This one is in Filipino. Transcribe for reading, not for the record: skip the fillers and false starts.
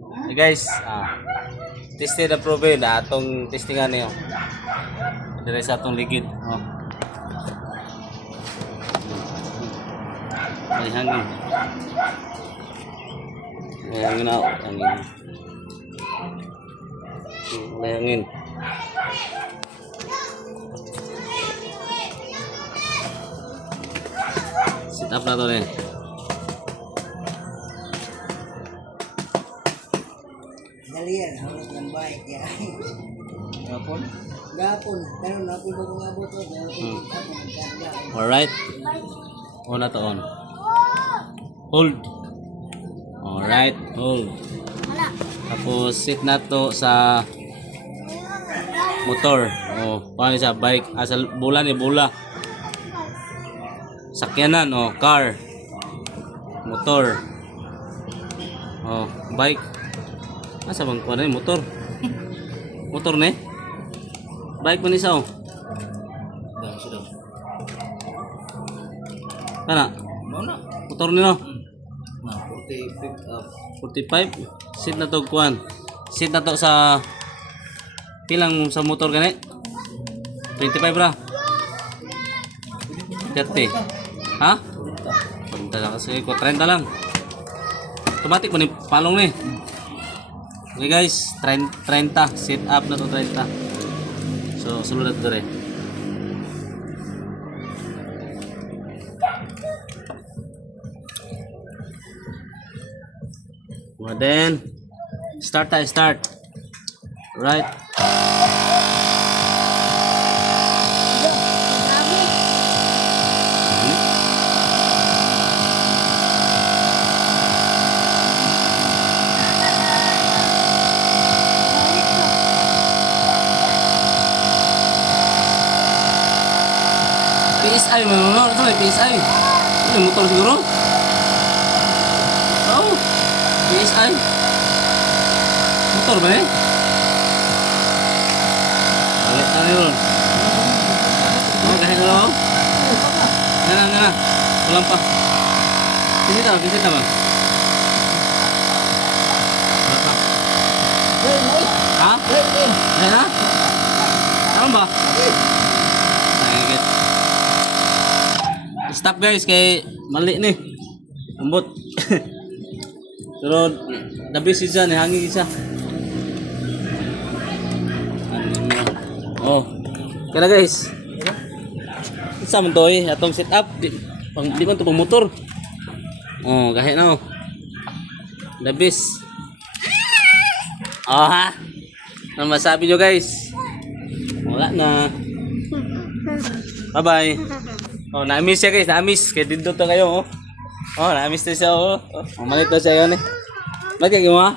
Hey guys, tested na probe na atong testingan niyo. Dire sa atong ligid. May hangin. May hangin na. Hangin. May hangin. Sit up na to rin. Dali yan, harus ng bike ya. Gapon? Gapon, pero natin ba kung abot o? Alright. On na to on. Hold. Alright, hold. Tapos sit na to sa motor. Paano sa bike? Sa bola ni bola. Sakyanan, car. Motor. Bike. Asa bang kuha na yung motor? Motor na bike man isa Kana? Motor nino? 45. Sit na to kuhan. Sit na to sa pilang sa motor gani? 25 ra? 30. Ha? Punta na kasi ko 30 lang. Automatic man yung palong ni. Okay guys, 30 sit up na to 30. So sulod na rin. And then start. Right. PSI mo, ito may PSI. Ito yung motor siguro. PSI. Motor ba eh? Balik na yun. Kahit na lang. Nga. Kulang pa. Kisita ba? Ha? Ayan na? Saan ba? Nagigit. Stop guys kay mali ni. Ambot. Pero nabis isa ni hangin isa. Kaya guys. Isa man to atong set up di man to pang motor. Kahit na nabis. Ha? Ano masabi nyo guys? Wala na. Bye bye. Na-miss siya guys, na-miss. Kaya dito to kayo na-miss to siya Malit to siya yun Ba't kaya mo